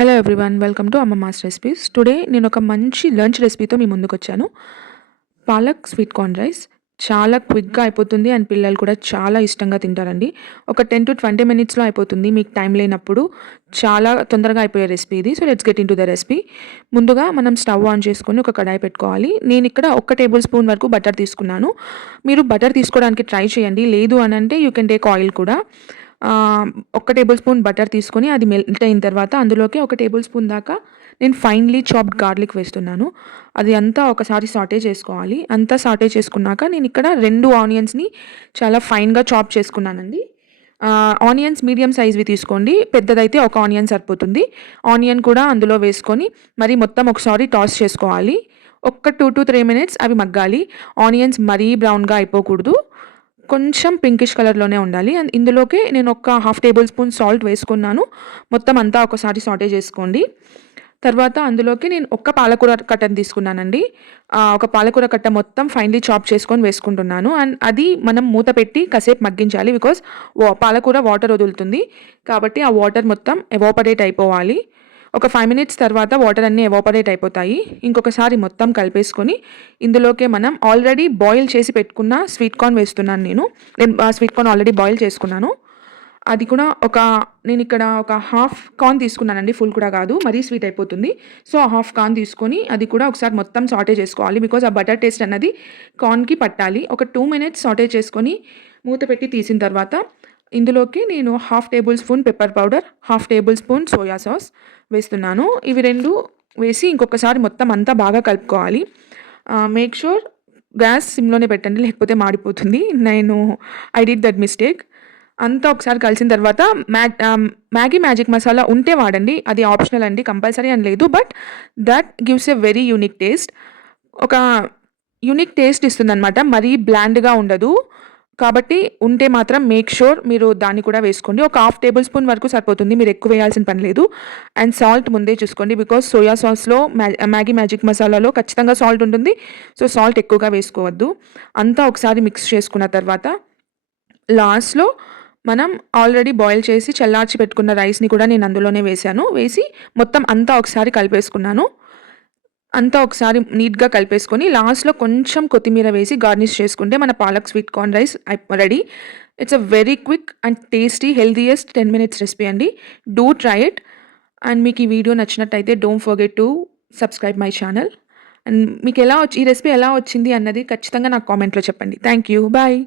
Hello everyone, welcome to Ammamma's recipes. Today నేను ఒక మంచి లంచ్ రెసిపీతో మీ ముందుకు వచ్చాను. పాలక్ స్వీట్ కార్న్ రైస్ చాలా క్విక్గా అయిపోతుంది అండ్ పిల్లలు కూడా చాలా ఇష్టంగా తింటారండి. ఒక 10 to 20 మినిట్స్లో అయిపోతుంది. మీకు టైం లేనప్పుడు చాలా తొందరగా అయిపోయే రెసిపీ ఇది. So let's get in to the recipe. ముందుగా మనం స్టవ్ ఆన్ చేసుకొని ఒక కడాయి పెట్టుకోవాలి. నేను ఇక్కడ 1 టేబుల్ స్పూన్ వరకు బటర్ తీసుకున్నాను. మీరు బటర్ తీసుకోవడానికి ట్రై చేయండి. లేదు అని అంటే యూ కెన్ టేక్ ఆయిల్ కూడా. 1 టేబుల్ స్పూన్ బటర్ తీసుకొని అది మెల్ట్ అయిన తర్వాత అందులోకి 1 టేబుల్ స్పూన్ దాకా నేను ఫైన్లీ చాప్డ్ గార్లిక్ వేస్తున్నాను. అది అంతా ఒకసారి సాటే చేసుకోవాలి. అంతా సాటే చేసుకున్నాక నేను ఇక్కడ 2 ఆనియన్స్ని చాలా ఫైన్గా చాప్ చేసుకున్నానండి. ఆనియన్స్ మీడియం సైజ్వి తీసుకోండి. పెద్దదైతే ఒక ఆనియన్ సరిపోతుంది. ఆనియన్ కూడా అందులో వేసుకొని మరి మొత్తం ఒకసారి టాస్ చేసుకోవాలి. ఒక 2 to 3 మినిట్స్ అవి మగ్గాలి. ఆనియన్స్ మరీ బ్రౌన్గా అయిపోకూడదు, కొంచెం పింకిష్ కలర్లోనే ఉండాలి. అండ్ ఇందులోకి నేను ఒక 1/2 టేబుల్ స్పూన్ సాల్ట్ వేసుకున్నాను. మొత్తం అంతా ఒకసారి సాటే చేసుకోండి. తర్వాత అందులోకి నేను ఒక పాలకూర కట్టను తీసుకున్నానండి. ఒక పాలకూర కట్ట మొత్తం ఫైన్లీ చాప్ చేసుకొని వేసుకుంటున్నాను. అండ్ అది మనం మూత పెట్టి కాసేపు మగ్గించాలి. బికాస్ పాలకూర వాటర్ వదులుతుంది కాబట్టి ఆ వాటర్ మొత్తం ఎవాపరేట్ అయిపోవాలి. ఒక 5 మినిట్స్ తర్వాత వాటర్ అన్నీ ఎవాపరేట్ అయిపోతాయి. ఇంకొకసారి మొత్తం కలిపేసుకొని ఇందులోకే మనం ఆల్రెడీ బాయిల్ చేసి పెట్టుకున్న స్వీట్ కార్న్ వేస్తున్నాను. నేను స్వీట్ కార్న్ ఆల్రెడీ బాయిల్ చేసుకున్నాను. అది కూడా నేను ఇక్కడ ఒక హాఫ్ కార్న్ తీసుకున్నానండి, ఫుల్ కూడా కాదు, మరీ స్వీట్ అయిపోతుంది. సో ఆ హాఫ్ కార్న్ తీసుకొని అది కూడా ఒకసారి మొత్తం సాటే చేసుకోవాలి. బికాజ్ ఆ బటర్ టేస్ట్ అన్నది కార్న్కి పట్టాలి. ఒక 2 మినిట్స్ సాటే చేసుకొని మూత పెట్టి తీసిన తర్వాత ఇందులోకి నేను 1/2 table spoon pepper powder, 1/2 table spoon soya sauce వేస్తున్నాను. ఇవి 2 వేసి ఇంకొకసారి మొత్తం అంతా బాగా కలుపుకోవాలి. మేక్ షూర్ గ్యాస్ సిమ్లోనే పెట్టండి, లేకపోతే మాడిపోతుంది. I did that mistake. అంతా ఒకసారి కలిసిన తర్వాత మ్యాగీ మ్యాజిక్ మసాలా ఉంటే వాడండి, అది ఆప్షనల్ అండి, కంపల్సరీ అని లేదు. But that gives a very unique taste. ఒక యూనిక్ టేస్ట్ ఇస్తుంది అనమాట, మరీ బ్లాండ్గా ఉండదు. కాబట్టి ఉంటే మాత్రం మేక్ షూర్ మీరు దాన్ని కూడా వేసుకోండి. ఒక 1/2 టేబుల్ స్పూన్ వరకు సరిపోతుంది, మీరు ఎక్కువ వేయాల్సిన పని లేదు. అండ్ సాల్ట్ ముందే చూసుకోండి, బికాస్ సోయా సాస్లో మ్యాగీ మ్యాజిక్ మసాలాలో ఖచ్చితంగా సాల్ట్ ఉంటుంది. సో సాల్ట్ ఎక్కువగా వేసుకోవద్దు. అంతా ఒకసారి మిక్స్ చేసుకున్న తర్వాత లాస్ట్లో మనం ఆల్రెడీ బాయిల్ చేసి చల్లార్చి పెట్టుకున్న రైస్ని కూడా నేను అందులోనే వేసి మొత్తం అంతా ఒకసారి కలిపేసుకున్నాను. అంతా ఒకసారి నీట్గా కలిపేసుకొని లాస్ట్లో కొంచెం కొత్తిమీర వేసి గార్నిష్ చేసుకుంటే మన palak sweet corn rice ready. It's a very quick and tasty healthiest 10 minutes recipe అండి. Do try it. అండ్ మీకు ఈ వీడియో నచ్చినట్టయితే don't forget to subscribe my channel. And మీకు ఈ రెసిపీ ఎలా వచ్చింది అన్నది ఖచ్చితంగా నాకు కామెంట్లో చెప్పండి. Thank you. బాయ్.